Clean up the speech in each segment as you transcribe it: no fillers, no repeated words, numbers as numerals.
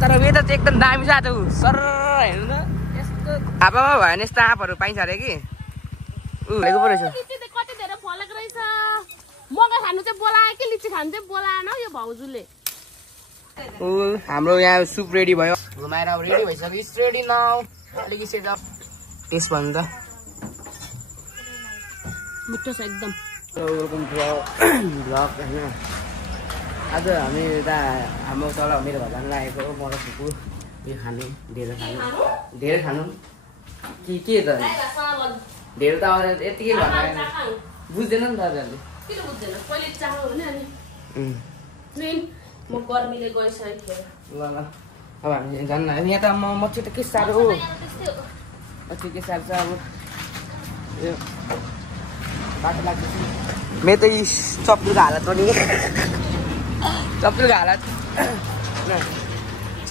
तर वेदर चाहिँ एकदम दामी छ आज सर हेर्नु न यस्तो हावामा भयो भने यस्तो आँपहरू पाइन्छ अरे कि लेको पो रहेछ कति धेरै फलेको रहेछ मगा खानु चाहिँ बोलायो कि लिची खानु चाहिँ बोलाएन यो भाउजूले हाम्रो यहाँ सुप रेडी भयो घुमाएर अब रेडी भइसक्यो इट्स रेडी नाउ अलिकति सेट अप टेस्ट भन्नु त मिठो छ एकदम वेलकम टु भ्लग होइन आज हामी यता हाम्रो तल मेरो घर जानु लागेको हो मलाई फुपू यो खाने धेरै खानु के त धेरै त अब यतिकै भन्नु बुझ्दैन नि तपाईँहरूले किन बुझ्दैन पहिले चाहो भने अनि म गर्मीले गइसकेँ ल अब हामी जानु लाग्यो यहाँ त मच्छी त के साह्रो हो मच्छी के साह्रो छ अब यो बाटो लाग्छ मेरो त चप्लुको हालत पनि चप्लुको हालत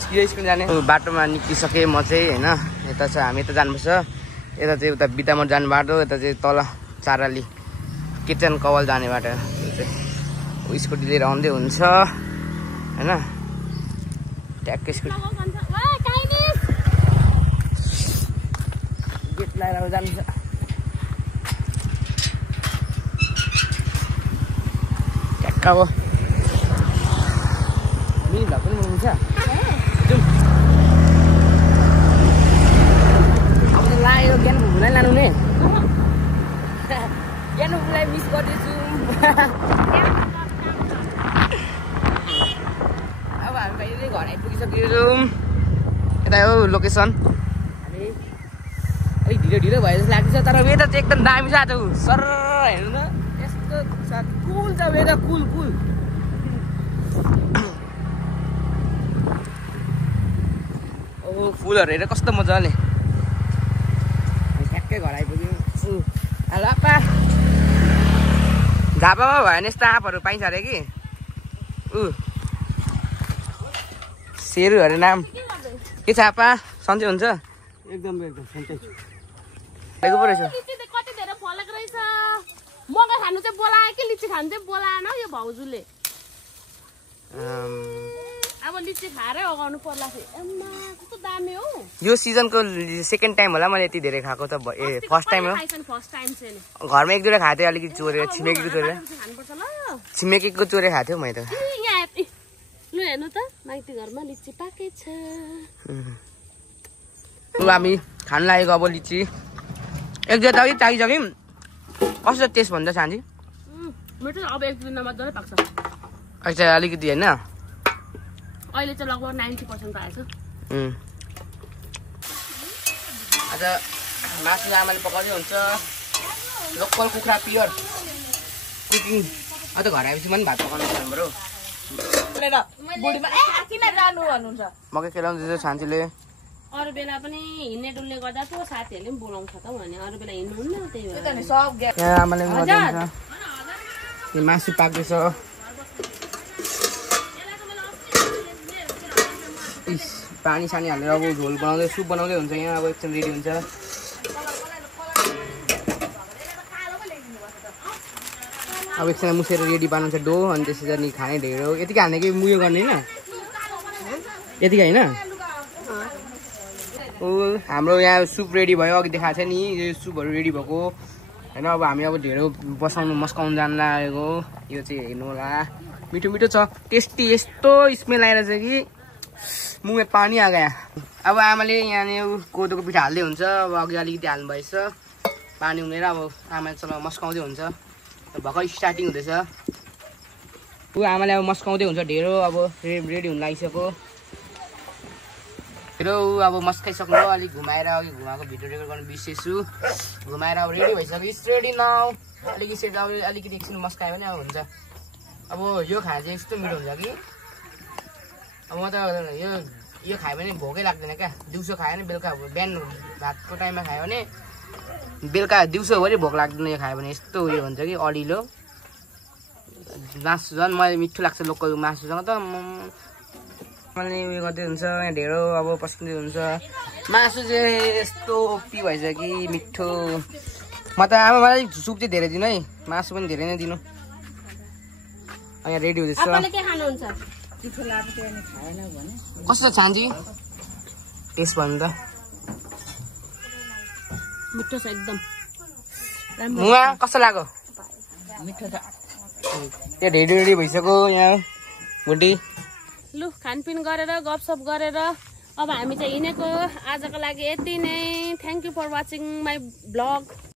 स्कुल जाने बाटोमा निस्किसकेँ म चाहिँ होइन यता छ हामी यता जानुपर्छ यता चाहिँ उता बिदामोड जाने बाटो यता चाहिँ तल चाराली किचन कवल जाने बाटो चाहिँ स्कुटी लिएर आउँदै हुन्छ होइन ट्याक्कै स्कुटी गेट लगाएर जान्छ ट्याक्क अब मिनी भ्लग पनि हुन्छ अब लाग्यो ज्ञान भुलाई लानु नि ज्ञान भुलाई मिस गर्दैछु अब हामी कहिले घर आइपुगिसक्यो यता हो लोकेसन हामी अलिक ढिलो भयो जस्तो लाग्दैछ तर वेदर चाहिँ एकदम दामी छ आज सर हेर्नु न यस्तो छ कुल छ वेदर कुल फुलहरू हेरेर कस्तो मजाले ठ्याक्कै घर आइपुग्यो हेलो आप्पा झापामा भयो भने यस्तो आँपहरू पाइन्छ अरे कि सेरु अरे नाम के छ आप्पा सन्चै हुन्छ एकदम सन्चै छु लेको पो रहेछ कति धेरै फलेको रहेछ मगा खानु चाहिँ बोलायो कि लिची खानु चाहिँ बोलाएन यो भाउजूले अब लिची खाएरै अगाउनु पर्ला कस्तो दामी हो यो सिजनको सेकेन्ड टाइम होला मैले यति धेरै खाएको त फर्स्ट टाइम हो घरमा एक दुईवटा खाएको थिएँ अलिकति चोरेर छिमेकीको चोरे खाएको थियो मैले त लु हेर्नु त माइती घरमा लिची पाकै छ हामी खानु लागेको अब लिची एक दुई त चाहिन्छ कि कस्तो टेस्ट भन्छ साँझी मिठो अब एक दुई दिनमा मजाले पाक्छ अच्छा अलिकति होइन अहिले चाहिँ लगभग 90% पाएछ आज मासु आमाले पकाउँदै हुन्छ लोकल कुखुरा प्योर कुकिङ अन्त घर आएपछि पनि भात पकाउनु पर्छ हाम्रो मकै खेलाउँदैछ साँझीले अरू बेला पनि हिँड्ने डुल्ने गर्दा त्यो साथीहरूले पनि बोलाउँछ त भने अरू बेला हिँड्नुहुन्न त्यही भएर यहाँ आमाले पनि गर्दैछ मासु पाक्दैछ पानी सानी हालेर अब झोल बनाउँदै सुप बनाउँदै हुन्छ यहाँ अब एकछिन रेडी हुन्छ अब एकछिन मुसेर रेडी पार्नु छ डो अनि त्यसरी खाने ढेँडो यतिकै हाल्ने कि मुयो गर्ने होइन यतिकै होइन हाम्रो यहाँ सुप रेडी भयो अघि देखाएको छ नि यो सुपहरू रेडी भएको होइन अब हामी अब ढेँडो बसाउनु मस्काउनु जानु लागेको यो चाहिँ हेर्नु होला मिठो मिठो छ टेस्टी यस्तो स्मेल आइरहेछ कि मुखमा पानी आ गया अब आमाले यहाँ कोदोको पिठा हाल्दै हुन्छ अब अघि अलिकति हाल्नुभएछ पानी उनेर अब आमाले चल मस्काउँदै हुन्छ भर्खर स्टार्टिङ हुँदैछ आमाले अब मस्काउँदै हुन्छ ढेँडो अब रेडी हुन लागिसक्यो ढेँडो अब मस्काइसक्नु अलिक घुमाएर अघि घुमाएको भिडियो रेकर्ड गर्नु बिर्सेछु घुमाएर अब रेडी भइसक्यो इट्स रेडी नाउ अलिकति सेट अब अलिकति एकछिन मस्कायो भने अब हुन्छ अब यो खाना चाहिँ यस्तो मिठो हुन्छ कि अब म त यो खायो भने भोकै लाग्दैन क्या दिउँसो खायो भने बेलुका बिहान भातको टाइममा खायो भने बेलुका दिउँसोभरि भोक लाग्दैन यो खायो भने यस्तो उयो हुन्छ कि अडिलो मासु झन् मलाई मिठो लाग्छ लोकल मासुसँग त मैले उयो गर्दै हुन्छ यहाँ ढेँडो अब पस्किँदै हुन्छ मासु चाहिँ यस्तो पी भएछ कि मिठो म त आमा मलाई सुप चाहिँ धेरै दिनु है मासु पनि धेरै नै दिनु यहाँ रेडी हुँदैछ कस्तो छ छान्जी टेस्ट भन्नु त मिठो छ एकदम मुवा कस्तो लाग्यो मिठो छ त्यो रेडी भइसक्यो यहाँ बुढी लु खानपिन गरेर गफसफ गरेर अब हामी चाहिँ हिँडेको आजको लागि यति नै thank you for watching my blog